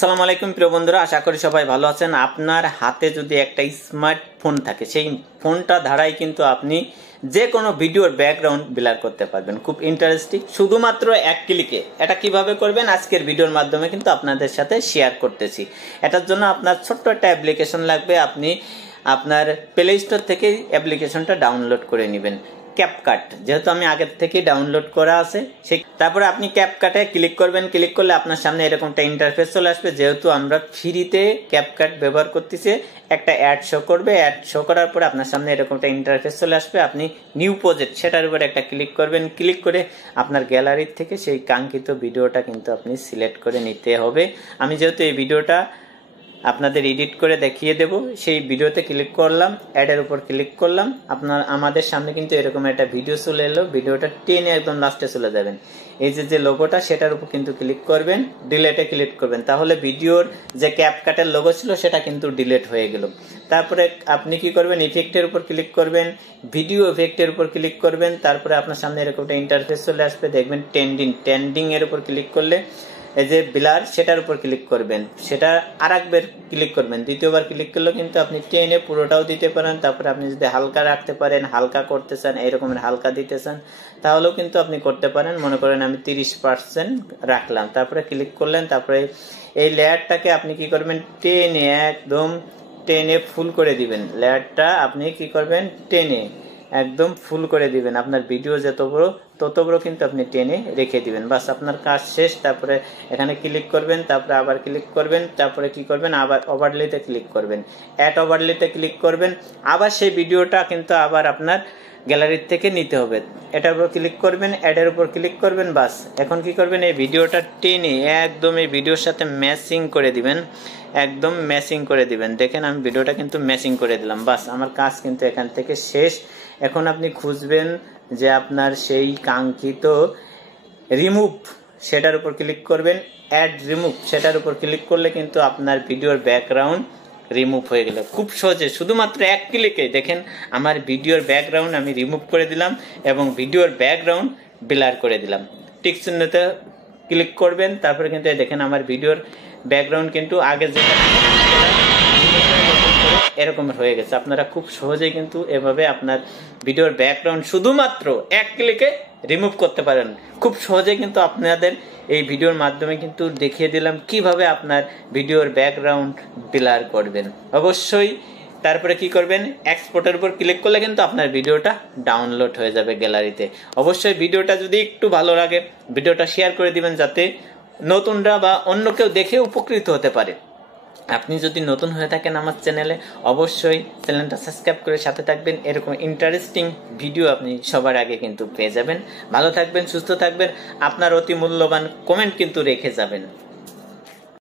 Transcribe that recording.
আসসালামু আলাইকুম প্রিয় বন্ধুরা, আশা করি সবাই ভালো আছেন। আপনার হাতে যদি একটা স্মার্টফোন থাকে, সেই ফোনটা ধারাই কিন্তু আপনি যে কোনো ভিডিওর ব্যাকগ্রাউন্ড ব্লার করতে পারবেন। খুব ইন্টারেস্টিং, শুধুমাত্র এক ক্লিকে। এটা কিভাবে করবেন আজকের ভিডিওর মাধ্যমে কিন্তু আপনাদের সাথে শেয়ার করতেছি। এটার জন্য আপনার ছোট্ট একটা অ্যাপ্লিকেশন লাগবে। আপনি আপনার প্লে স্টোর থেকে অ্যাপ্লিকেশনটা ডাউনলোড করে নেবেন। ক্যাপকাট, যেহেতু আমি আগের থেকে ডাউনলোড করা আছে, সেই তারপরে আপনি ক্যাপকাটে ক্লিক করবেন। ক্লিক করলে আপনার সামনে এরকম একটা ইন্টারফেস চলে আসবে। যেহেতু আমরা ফ্রিতে ক্যাপকাট ব্যবহার করতেছি, একটা অ্যাড শো করবে। অ্যাড শো করার পরে আপনার সামনে এরকম একটা ইন্টারফেস চলে আসবে। আপনি নিউ প্রজেক্ট, সেটার উপরে একটা ক্লিক করবেন। ক্লিক করে আপনার গ্যালারির থেকে সেই কাঙ্ক্ষিত ভিডিওটা কিন্তু আপনি সিলেক্ট করে নিতে হবে। আমি যেহেতু এই ভিডিওটা আপনাদের এডিট করে দেখিয়ে দেব, সেই ভিডিওতে ক্লিক করলাম, অ্যাডের উপর ক্লিক করলাম। আমাদের সামনে কিন্তু এরকম একটা ভিডিও চলে এলো। ভিডিওটা টেনে একদম লাস্টে চলে যাবেন। এই যে লোগোটা, সেটার উপর কিন্তু ক্লিক করবেন, ডিলেটে ক্লিক করবেন। তাহলে ভিডিওর যে ক্যাপকাটের লোগো ছিল সেটা কিন্তু ডিলেট হয়ে গেল। তারপরে আপনি কি করবেন, ইফেক্টের উপর ক্লিক করবেন, ভিডিও ইফেক্টের উপর ক্লিক করবেন। তারপরে আপনার সামনে এরকম একটা ইন্টারফেস চলে আসবে, দেখবেন ট্রেন্ডিং এর উপর ক্লিক করলে এই যে ব্লার, সেটার উপর ক্লিক করবেন। সেটা আরেকবার ক্লিক করবেন, দ্বিতীয়বার ক্লিক করলেও কিন্তু আপনি টেনে পুরোটাও দিতে পারেন। তারপরে আপনি যদি হালকা রাখতে পারেন, হালকা করতে চান, এইরকমের হালকা দিতে চান, তাহলেও কিন্তু আপনি করতে পারেন। মনে করেন আমি 30% রাখলাম, তারপরে ক্লিক করলেন। তারপরে এই লেয়ারটাকে আপনি কি করবেন, টেনে একদম টেনে ফুল করে দিবেন। লেয়ারটা আপনি কি করবেন, টেনে একদম ফুল করে দিবেন। আপনার ভিডিও যত বড় তত বড় কিন্তু আপনি টেনে রেখে দিবেন। বাস, আপনার কাজ শেষ। তারপরে এখানে ক্লিক করবেন, তারপরে আবার ক্লিক করবেন, তারপরে কি করবেন, আবার ওভারলেতে ক্লিক করবেন, অ্যাড ওভারলেতে ক্লিক করবেন। আবার সেই ভিডিওটা কিন্তু আবার আপনার গ্যালারির থেকে নিতে হবে। এটার উপর ক্লিক করবেন, অ্যাডের উপর ক্লিক করবেন। বাস, এখন কি করবেন, এই ভিডিওটা টেনে একদম এই ভিডিওর সাথে ম্যাচিং করে দিবেন। একদম ম্যাচিং করে দিবেন। দেখেন আমি ভিডিওটা কিন্তু ম্যাচিং করে দিলাম। বাস, আমার কাজ কিন্তু এখান থেকে শেষ। এখন আপনি খুঁজবেন যে আপনার সেই কাঙ্ক্ষিত রিমুভ, সেটার উপর ক্লিক করবেন। অ্যাড রিমুভ, সেটার উপর ক্লিক করলে কিন্তু আপনার ভিডিওর ব্যাকগ্রাউন্ড রিমুভ হয়ে গেল। খুব সহজে, শুধুমাত্র এক ক্লিকে দেখেন আমার ভিডিওর ব্যাকগ্রাউন্ড আমি রিমুভ করে দিলাম এবং ভিডিওর ব্যাকগ্রাউন্ড ব্লার করে দিলাম। টিক চিহ্নতে ক্লিক করবেন, তারপরে কিন্তু দেখেন আমার ভিডিওর ব্যাকগ্রাউন্ড কিন্তু আগে যেটা এরকম হয়ে গেছে। আপনারা খুব সহজেই কিন্তু এভাবে আপনার ভিডিওর ব্যাকগ্রাউন্ড শুধুমাত্র এক ক্লিকে রিমুভ করতে পারেন। খুব সহজে কিন্তু আপনাদের এই ভিডিওর মাধ্যমে কিন্তু দেখিয়ে দিলাম কিভাবে আপনার ভিডিওর ব্যাকগ্রাউন্ড ব্লার করবেন। অবশ্যই তারপরে কি করবেন, এক্সপোর্টের উপর ক্লিক করলে কিন্তু আপনার ভিডিওটা ডাউনলোড হয়ে যাবে গ্যালারিতে। অবশ্যই ভিডিওটা যদি একটু ভালো লাগে, ভিডিওটা শেয়ার করে দিবেন, যাতে নতুনরা বা অন্য কেউ দেখে উপকৃত হতে পারে। আপনি যদি নতুন হয়ে থাকেন আমার চ্যানেলে, অবশ্যই চ্যানেলটা সাবস্ক্রাইব করে সাথে থাকবেন। এরকম ইন্টারেস্টিং ভিডিও আপনি সবার আগে কিন্তু পেয়ে যাবেন। ভালো থাকবেন, সুস্থ থাকবেন। আপনার অতি মূল্যবান কমেন্ট কিন্তু রেখে যাবেন।